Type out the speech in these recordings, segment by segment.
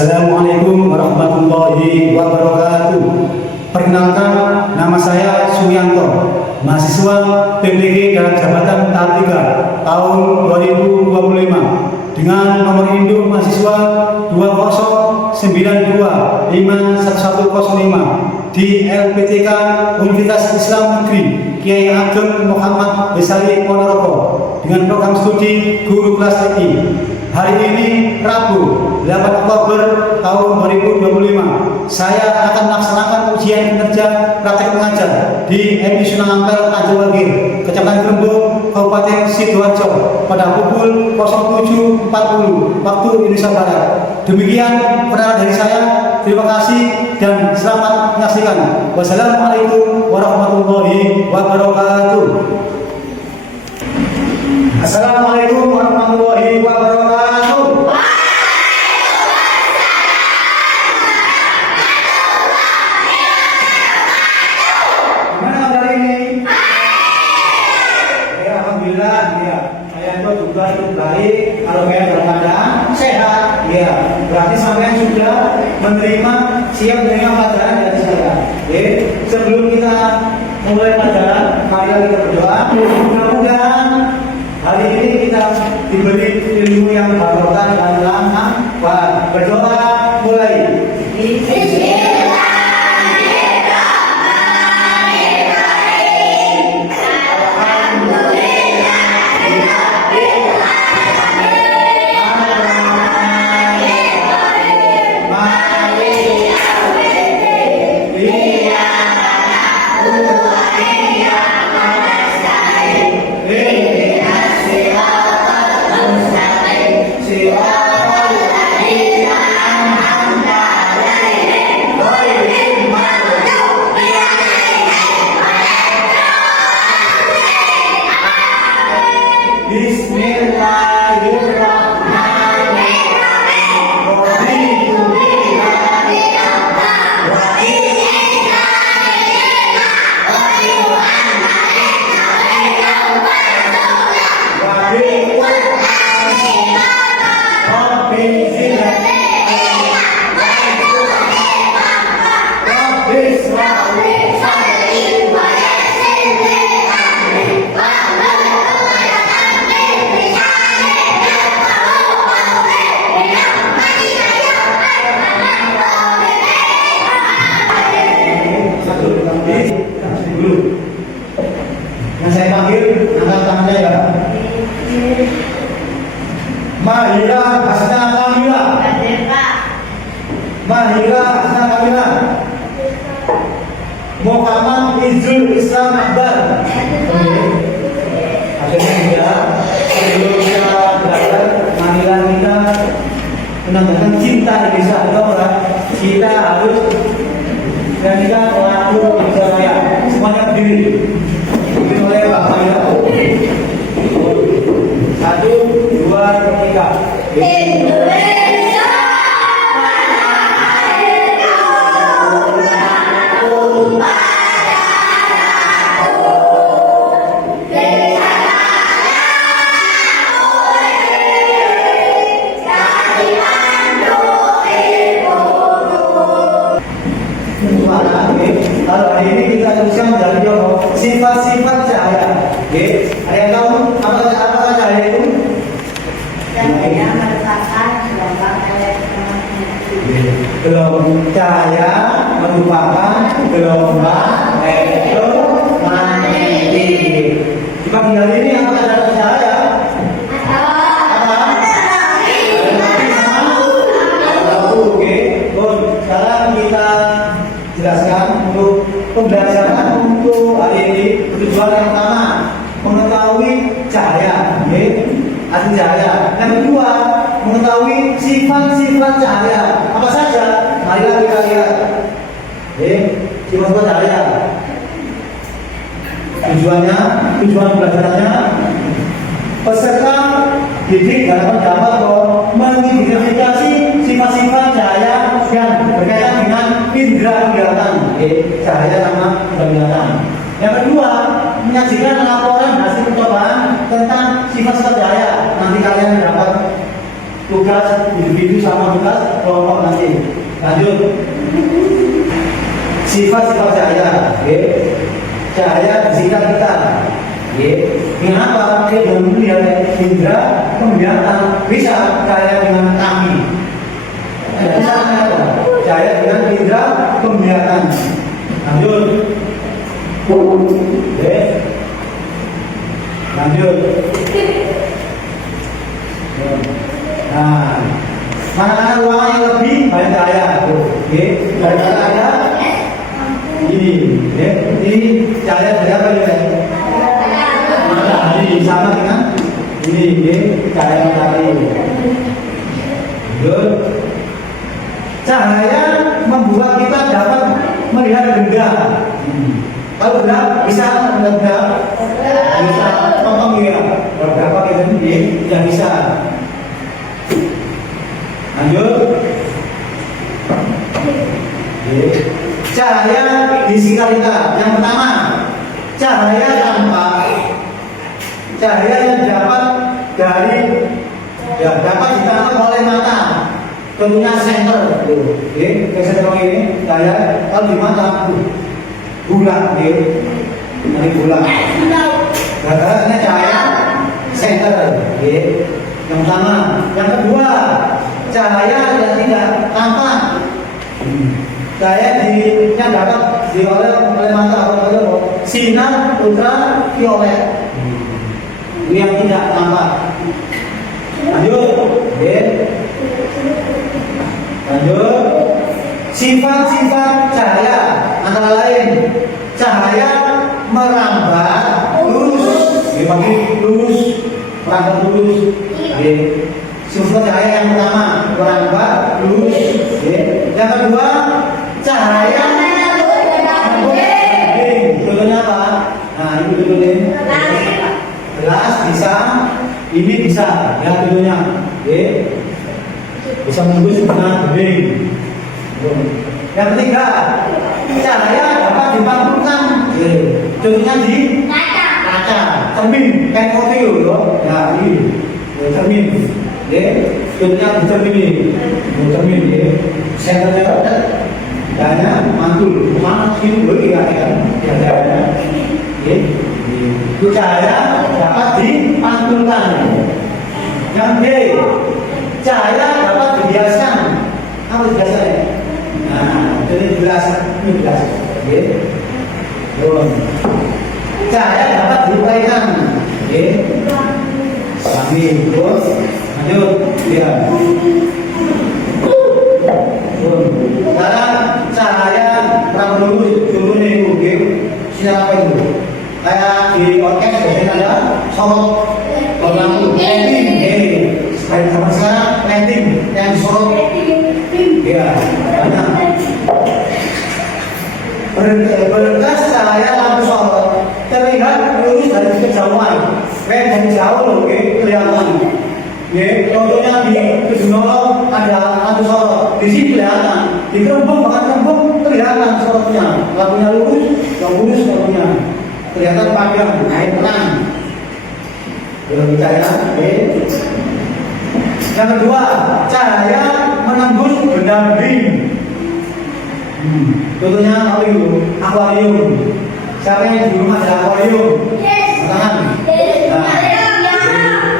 Assalamualaikum warahmatullahi wabarakatuh. Perkenalkan, nama saya Suyanto, mahasiswa PPG dalam jabatan tahap 3 tahun 2025 dengan nomor induk mahasiswa 209251105 di LPTK Universitas Islam Negeri Kiai Ageng Muhammad Besari Ponorogo dengan program studi guru kelas TI. Hari ini Rabu 8 Oktober tahun 2025 saya akan melaksanakan ujian kinerja praktek mengajar di MI Sunan Ampel Tanjung Kecamatan Grembung, Kabupaten Sidoarjo pada pukul 07.40 waktu Indonesia Barat. Demikian perkenalan dari saya. Terima kasih dan selamat menyaksikan. Wassalamualaikum warahmatullahi wabarakatuh. Assalamualaikum warahmatullahi wabarakatuh. Gimana kabar ini? Ya, alhamdulillah ya. Saya juga cukup baik. Kalau kayak dalam keadaan sehat, ya. Berarti sampai sudah siap menerima pelajaran dari saya. Oke, sebelum kita mulai pelajaran, mari kita berdoa. Mudah-mudahan hari ini kita diberi ilmu yang barokah dan manfaat. Berdoa mulai. Yang saya panggil, angkat tangannya ya. Mahira Hasna Kamila. Mahira Hasna Kamila. Muhammad Izul Islam Akbar. Akhirnya juga sebelum kita belajar, marilah kita menandakan cinta Indonesia. Kita harus menjadikan pelaku Indonesia. Semuanya berdiri. Dipimpin oleh Pak Mahira. 1, 2, 3. Indonesia. Kalau hari ini kita tuliskan dari sifat-sifat cahaya. Oke, ada yang tahu apa cahaya itu? Cahaya merupakan gelombang elektromagnetik. Cahaya merupakan gelombang elektromagnetik. Di pagi hari ini apa ada cahaya? Oke, sekarang kita jelaskan untuk pembelajaran untuk hari ini. Tujuan yang pertama mengetahui cahaya, arti cahaya. Yang kedua mengetahui sifat-sifat cahaya apa saja. Marilah kita lihat. Sifat-sifat cahaya. Tujuan pembelajarannya peserta didik dapat mengidentifikasi sifat-sifat cahaya yang berkaitan dengan indera penglihatan. Cahaya sama penglihatan. Yang kedua, menyajikan laporan hasil percobaan tentang sifat-sifat cahaya. Nanti kalian dapat tugas individu sama kita kelompok nanti. Lanjut. Sifat-sifat cahaya, cahaya di sekitar kita. Kenapa? Dia belum melihat indera penglihatan, bisa cahaya dengan kaki. Bisa apa? Cahaya dengan indera penglihatan. Lanjut. Lanjut. Nah, mana ruangan yang lebih banyak cahaya? Daripada ada ini cahaya dari apa ya? Matahari sama dengan ini cahaya matahari. Cahaya membuat kita dapat melihat benda. Kalau benda bisa melihat benda, bisa potong ya. Berapa kita ini yang bisa. Lanjut. Cahaya di sekitar kita. Yang pertama, cahaya tampak. Cahaya yang dapat dapat ditangkap oleh mata. Contohnya senter, senter ini cahaya kalau di mata bulan, ini bulan. Karena cahaya senter, yang pertama. Yang kedua, cahaya yang tidak tampak. Cahaya yang dapat dioleh oleh mata atau sinar ultraviolet. Ini yang tidak tampak. Lanjut. Lanjut. Sifat-sifat cahaya antara lain cahaya merambat lurus, bagi lurus, merambat lurus. Sifat cahaya yang pertama merambat lurus. Yang kedua cahaya contohnya apa? Nah ini contohnya gelas bisa, ini bisa ya contohnya bisa menembus dengan bening. Yang ketiga cahaya dapat dipantulkan, contohnya di kaca, cermin kayak kopi loh. Nah ini cermin, contohnya di cermin ini, cermin senternya cahaya mantul, mana sini boleh ya cahaya, cahaya dapat dipantulkan. Yang B, cahaya dapat dibiaskan. Apa dibiaskan? Nah, ini jelas, cahaya dapat diuraikan. Kami terus lanjut, sekarang cahaya terang lurus turun itu, siapa itu? Kayak di orkes biasanya ada sorot lampu, lighting, sama sekarang lighting yang sorot, banyak. Berkas cahaya lampu sorot terlihat lurus dari kejauhan, dari jauh loh, kelihatan. Contohnya di Kedunolo ada lampu sorot, di sini kelihatan, di Kerembung bahkan Kerembung kelihatan sorotnya, lampunya lurus lampunya kelihatan panjang, air tenang. Belum cahaya. Yang kedua, cahaya menembus benda bening. Contohnya akuarium. Siapa yang di rumah ada akuarium? Tangan.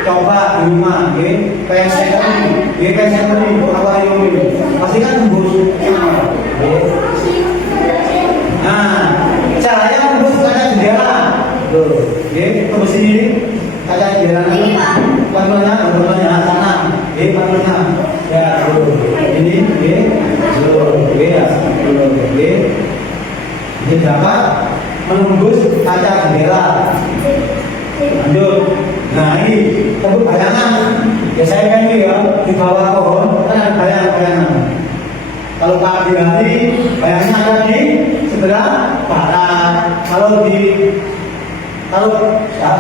Coba di rumah, kayak saya tadi, akuarium ini pasti kan tembus. Nah, cahaya menembus kaca jendela. Tembus ini kaca jendela. Pantulannya sana. Pantulannya. Ya, ini, ini dapat menembus kaca jendela. Lanjut. Nah ini tentu bayangan. Ya saya kan ini ya di bawah pohon kan ada bayangan. Kalau pagi hari bayangannya ada di sebelah barat. Kalau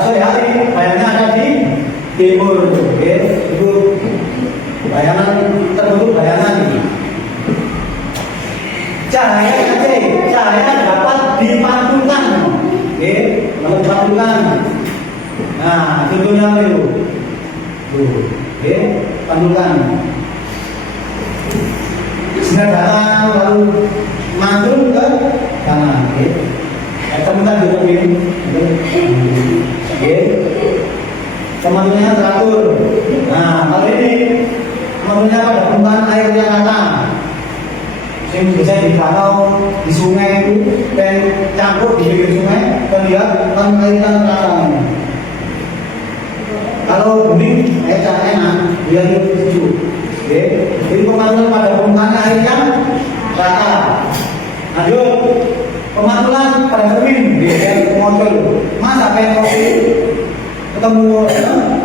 sore hari bayangannya ada di timur. Itu bayangan terbentuk bayangan. Cahaya dapat dipantulkan. Kalau dipantulkan. Nah, contohnya itu. Pantulkan. sinar datang lalu mantul ke kanan. Temukan dulu ini. Pemantunya teratur. Nah, kalau ini pemantunya pada permukaan air yang datang. Yang biasanya di danau, di sungai itu, dan campur di pinggir sungai, dan dia akan air yang datang. Kalau bening, air caranya enak, dia hidup sejuk. Jadi pemantulan pada permukaan air yang rata. Lanjut, pemantulan pada cermin, dia muncul. Mas apa yang kopi? Ketemu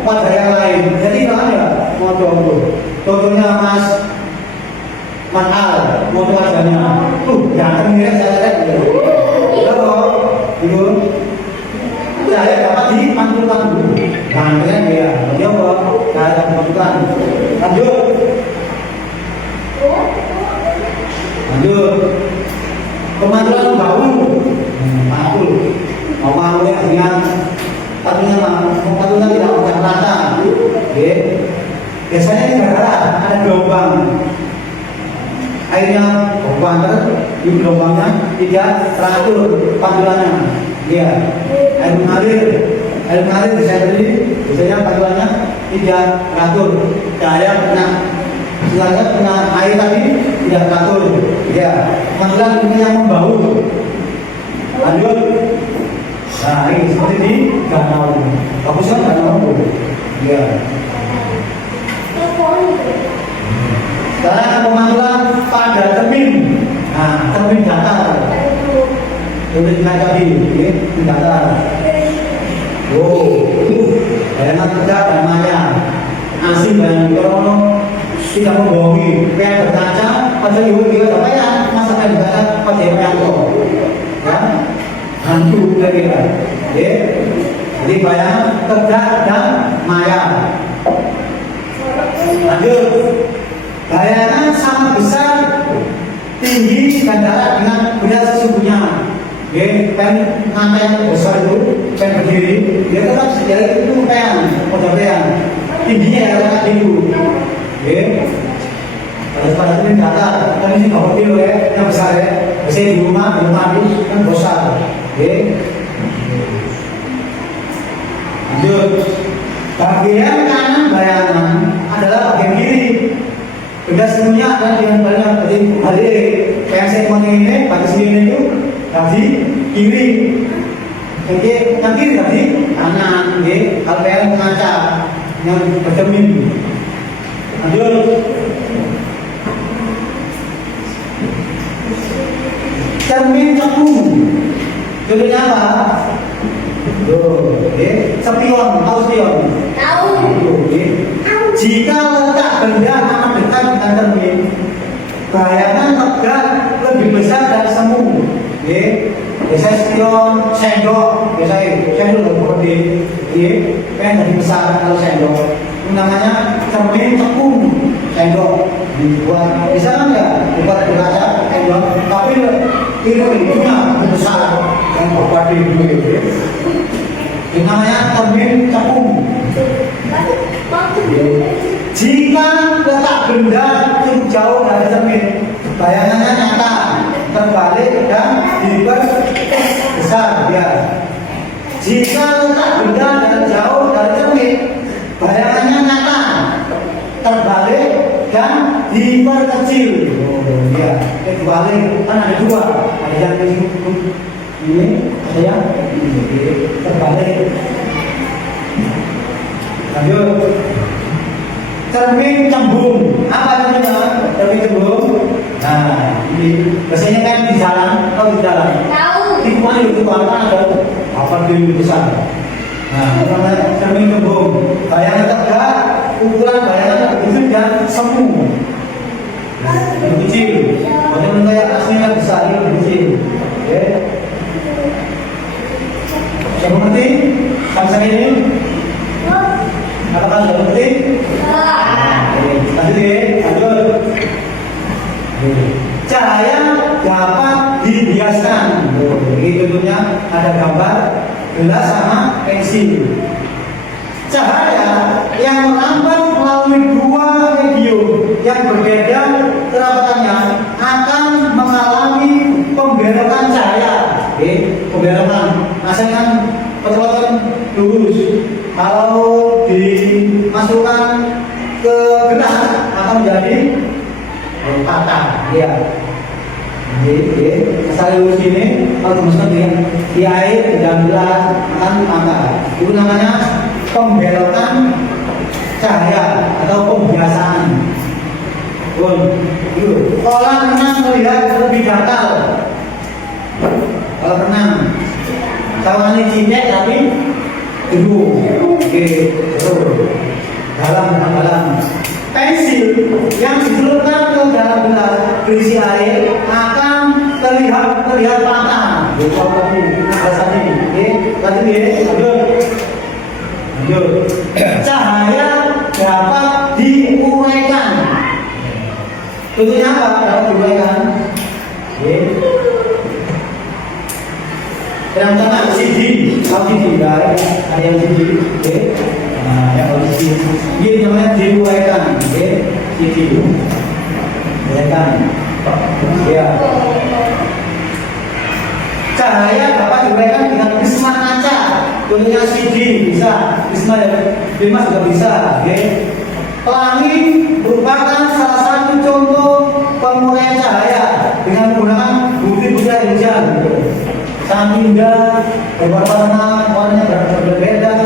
wadah yang lain. Jadi kan ya, contohnya Mas Al, mau wajahnya. Ganteng ya saya lihat. Itu saya dapat dipantulkan dulu. Gantengnya dia. Dia kok saya dapat pantulkan. Lanjut. Pemantulan bau. Pantul. Baunya dengan pantulnya tidak mudah rata. Biasanya di negara ada gelombang. Airnya banter di gelombangnya tidak teratur pantulannya. Air mengalir bisa jadi biasanya pantulannya tidak teratur. Cahaya kena silakan kena air tadi tidak teratur. Pantulan ini yang membau. Lanjut. Nah ini seperti di danau. Bagusnya danau. Sekarang pemantulan pada cermin. Nah, cermin datar. Cermin tadi, datar. Bayangan tegak dan maya. Asing dan mikrono tidak membohongi. Kayak berkaca, pada ibu juga apa masa kayak berkaca pada yang hantu kira-kira. Jadi bayangan tegak dan maya. Lanjut. Bayangan sama besar, tinggi dan darat dengan benda sesungguhnya. Pen nanti yang besar itu, pen berdiri, dia tetap sejarah itu pen, tingginya ya kayak gitu. Pada ini datar, kan ini nggak kecil ya, yang besar ya. Biasanya di rumah itu kan besar. Lanjut. Bagian kanan bayangan adalah bagian kiri. Benda semuanya adalah dengan banyak jadi yang saya mau ini pada sini itu tadi kiri. Oke, yang kiri tadi kanan. Kalau yang mengaca yang bercermin. Lanjut. Cermin cekung. Judulnya apa? Spion, tahu spion? Tahu. Jika letak benda akan dekat dengan cermin, bayangan tegak lebih besar dari semu. Biasanya spion, sendok, biasanya sendok lebih gede, kan lebih besar kalau sendok. Namanya cermin cekung, sendok dibuat, bisa kan ya? Dibuat berkaca, sendok, tapi hidungnya lebih besar yang berbadi itu. Ini namanya cermin cekung. Jika letak benda cukup jauh dari cermin, bayangannya nyata, terbalik dan diperbesar ya. Jika letak benda jauh dari cermin, bayangannya nyata, terbalik dan diperkecil. Ya, terbalik kan ada dua, ada yang ini, ada yang terbalik. Lanjut. Cermin cembung. Apa namanya? Cermin cembung. Nah, ini biasanya kan di jalan, di jalan. Tahu. Di mana itu ada apa di besar. Nah, namanya cermin cembung. Bayangan tegak, ukuran bayangan begitu dan semu. Lebih kecil. Walaupun kayak aslinya besar, ini lebih kecil. Oke. Siapa ngerti? Bangsa ini? Apakah sudah ngerti? Lanjut ya, lanjut. Cahaya dapat dibiaskan. Ini tentunya ada gambar gelas sama pensil. Cahaya yang merambat melalui dua medium yang berbeda kerapatannya Pembelokan. Asal kan perlotan lurus. Kalau dimasukkan ke gerak akan menjadi patah. Ya. Asal lurus ini kalau dimasukkan di air dan gelas akan patah. Itu namanya pembelokan cahaya atau pembiasaan. Kolam renang melihat lebih dangkal. Kalau renang, kawannya cincet tapi gedung, dalam. Pensil yang dicelupkan ke dalam gelas berisi air akan terlihat patah. Lanjut. Cahaya dapat diuraikan. Tentunya apa? Dapat diuraikan. Yang tengah CD, kalau CD guys, ada yang CD, nah yang CD, ini namanya diuraikan, CD, uraikan, ya. Cahaya dapat diuraikan dengan prisma kaca, contohnya CD bisa, prisma juga bisa, Pelangi merupakan salah satu contoh penguraian cahaya dengan menggunakan bukti air hujan. Sangat indah, warnanya berbeda.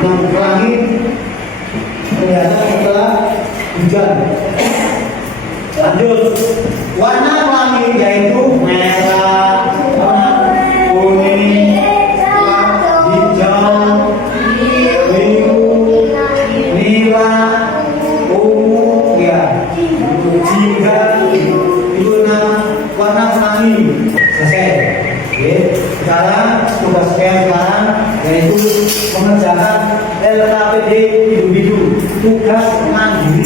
Yang pelangi kelihatan setelah hujan. Lanjut, warna pelangi yaitu merah, kuning, hijau, biru, nila, ungu, ya, jingga, itu warna pelangi. Selesai. Sekarang tugas saya sekarang yaitu mengerjakan LKPD individu, tugas mandiri.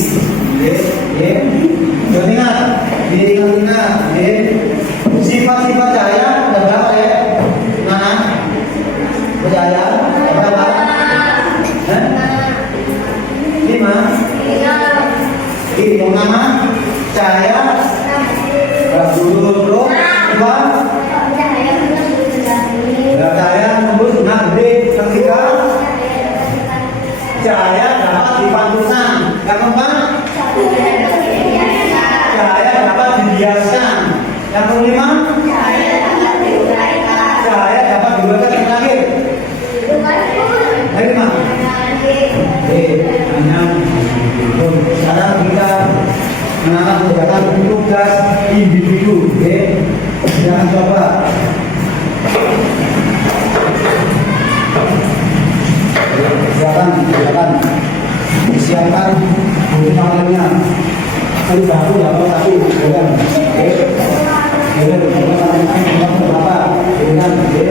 Ingat. Sifat-sifat cahaya ada berapa ya? Mana? Cahaya berapa? 5. Yang pertama cahaya dulu. Cahaya menembus zona gede. Ketiga, cahaya dapat dipantulkan. Yang keempat, cahaya dapat dibiaskan. Yang kelima, cahaya dapat diuraikan. Yang terakhir, dari mana? Sekarang kita mengerjakan tugas individu. Jangan coba. Silakan disiapkan buku panggilnya. Satu satu, bukan? Berapa? Bukan?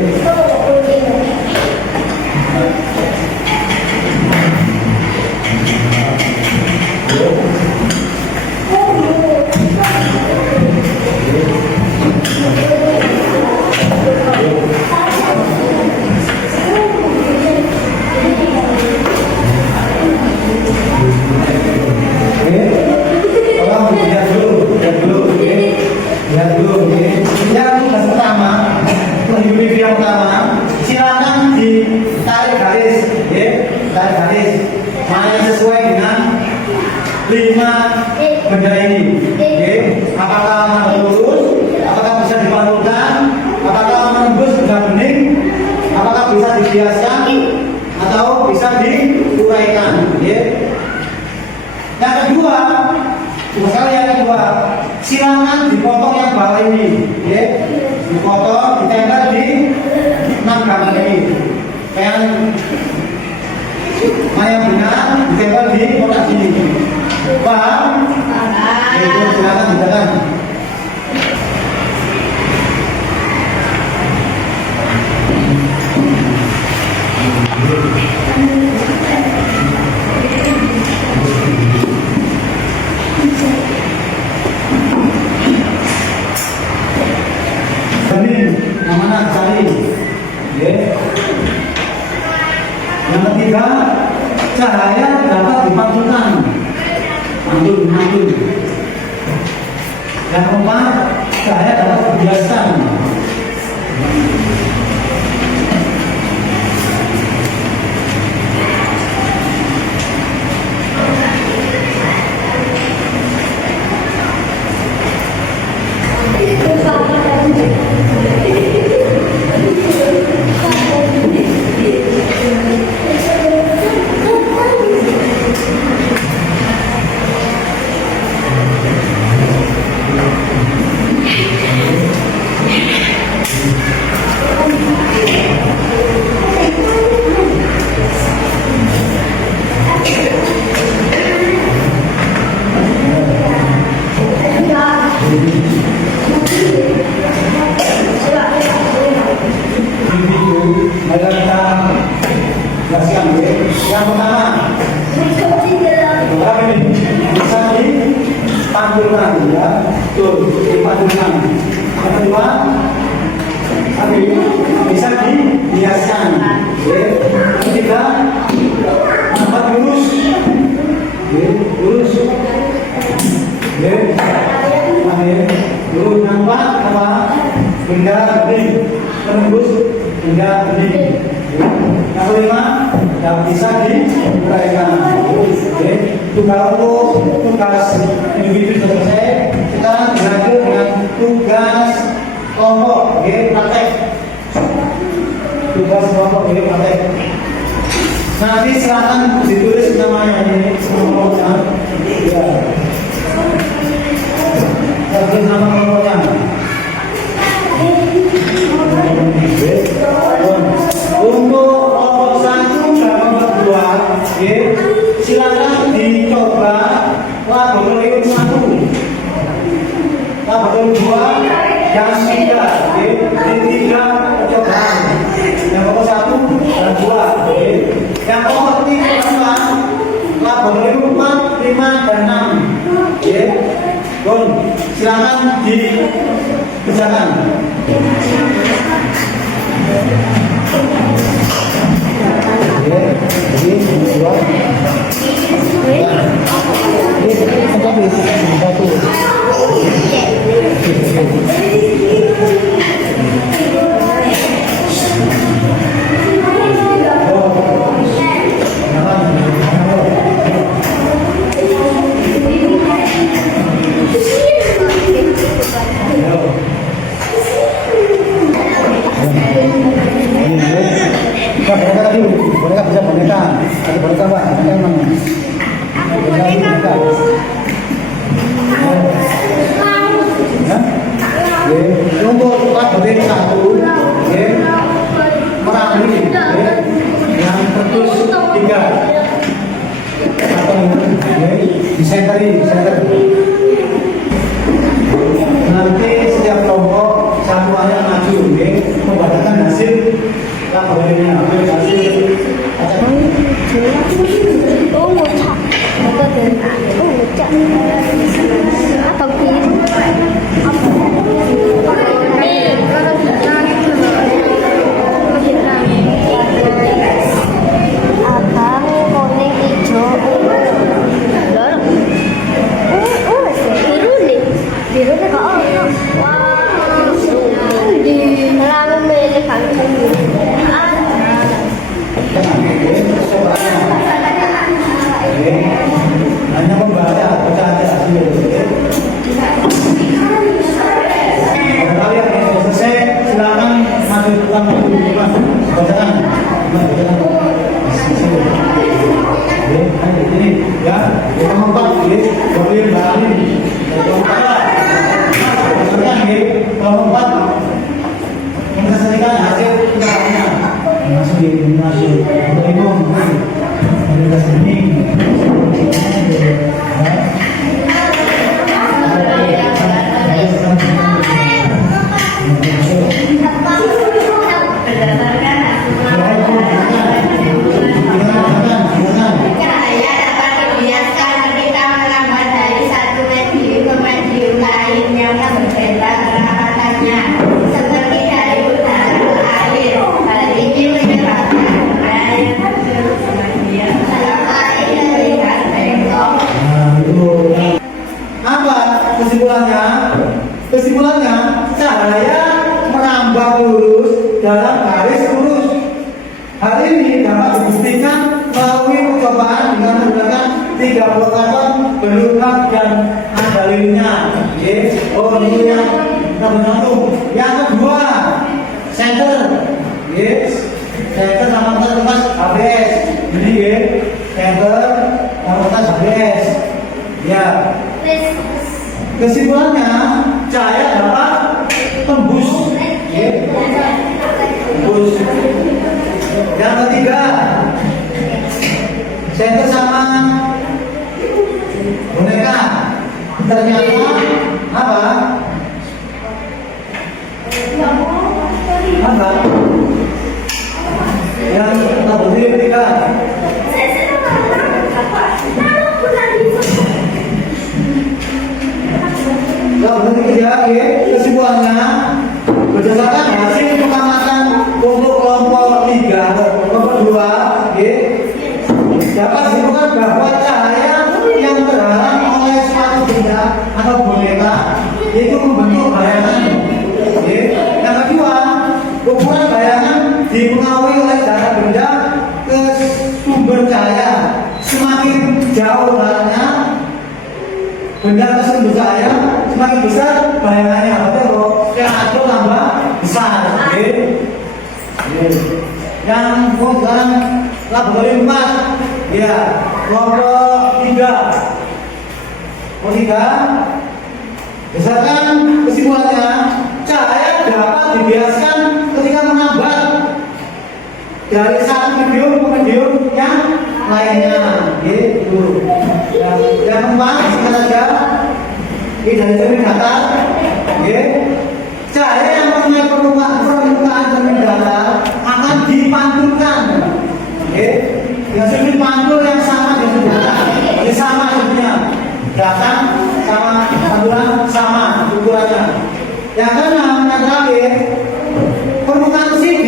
Yang pertama, silakan ditarik garis, tarik garis mana yang sesuai dengan 5 benda ini. Apakah lurus, apakah bisa dipantulkan, apakah menembus benda bening, apakah bisa dibiaskan atau bisa diuraikan. Yang kedua, silakan dipotong yang bawah ini, dipotong, ditempel di 6 gambar ini. Yang benar ditempel di kotak sini. Paham? Silakan dijalan. Mana cari? Yang ketiga, cahaya dapat dipantulkan. Mantul. Yang keempat, cahaya dapat dibiaskan. Tuh, dipadukan. Yang kedua, tadi bisa dihiaskan. Yang ketiga, nampak lurus. Lurus. Lurus nampak apa? Benda bening. Tembus benda bening. Yang kelima, yang bisa diuraikan. Kalau untuk tugas individu selesai, kita dilanjut dengan tugas kelompok, praktek. Tugas kelompok, praktek. Nanti silakan ditulis namanya ini kelompoknya. Ya. Tulis nama kelompoknya. Untuk kelompok 1 dan kelompok 2, silakan dicoba laboratorium 1, laboratorium 2, yang 3, di 3 percobaan. Yang kelompok 1 dan 2, yang kelompok 3 dan 4, laboratorium 4, 5 dan 6. Silakan dikerjakan. Boneka bisa boneka. Ada boneka Pak? Boneka emang. Boneka. Untuk laboratorium 1, Merapi, yang tertus 3. Desainer. Nanti setiap kelompok satu ayat maju, membacakan hasil laboratoriumnya. Hanya membaca, baca aja hasil. Kalian yang selesai, silakan maju ke rumah. Bacakan. Ini ya, kita membuat ini, boleh balik. Kalau membuat mengesahkan hasil usahanya, masuk ini. Kesimpulannya, cahaya merambah lurus dalam garis lurus. Hal ini dapat dibuktikan melalui percobaan dengan menggunakan 3 pelengkapan berlengkap dan dalilnya. Oh, ini yang satu. Yang kedua, center. Center sama kertas HBS. Jadi, center sama kertas HBS. Ya. Kesimpulannya, cahaya dapat tembus. Tembus. Yang ketiga, center sama boneka. Ternyata apa? Apa? Yang ketiga. Kalau ketiga, kesimpulannya berdasarkan hasil pengamatan untuk kelompok 3, kelompok 2, dapat disimpulkan bahwa cahaya yang terhalang oleh suatu benda atau boneka itu membentuk bayangan. Yang kedua, ukuran bayangan dipengaruhi oleh jarak benda ke sumber cahaya. Semakin jauh jaraknya benda ke sumber cahaya, semakin besar bayangannya. Berarti kalau yang ada tambah besar. Yang sekarang laboratorium 4, ya kelompok 3. Berdasarkan kesimpulannya, cahaya dapat dibiaskan ketika menambah dari satu medium ke medium yang lainnya. Gitu. Yang keempat, singkat saja, ini dari cermin datar. Cahaya yang mengenai permukaan cermin datar akan dipantulkan. Dengan cermin pantul yang sama dengan datar. Ini sama sebenarnya. Datang sama pantulan sama ukurannya. Yang keenam, yang terakhir, permukaan CD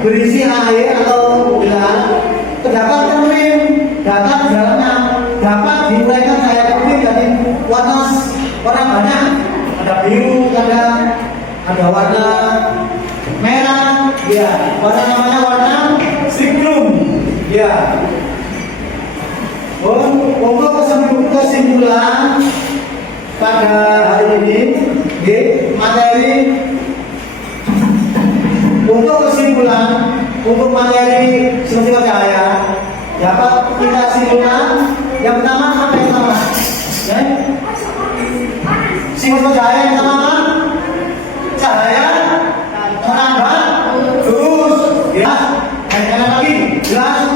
berisi air atau gelas terdapat cermin datar di dalamnya dapat diuraikan cahaya putih dari warna banyak. Ada biru, ada warna merah, ya, warna namanya warna siklum, ya. Untuk kesimpulan pada hari ini, materi untuk materi sifat cahaya dapat kita simpulkan. Yang pertama apa yang pertama? Sifat cahaya yang pertama, cahaya menambah terus, ya. Yang lagi jelas.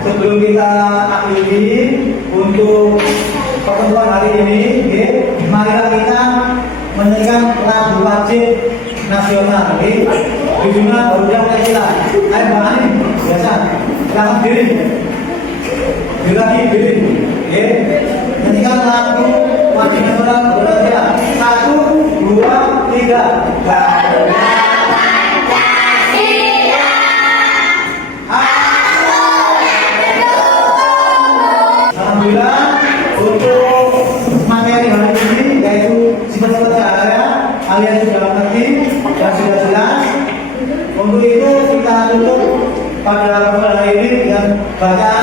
Sebelum kita akhiri untuk pertemuan hari ini, marilah kita menyanyikan lagu wajib nasional. Judulnya Barudak Pancasila. Ayo Bang Ani, biasa. Silahkan diri. Diri. Nyanyikan lagu wajib nasional Barudak Pancasila. 1, 2, 3. Barudak. Alhamdulillah, untuk materi hari ini yaitu sifat-sifat cahaya kalian sudah mengerti dan sudah jelas. Untuk itu kita tutup pada pertemuan hari ini dengan bacaan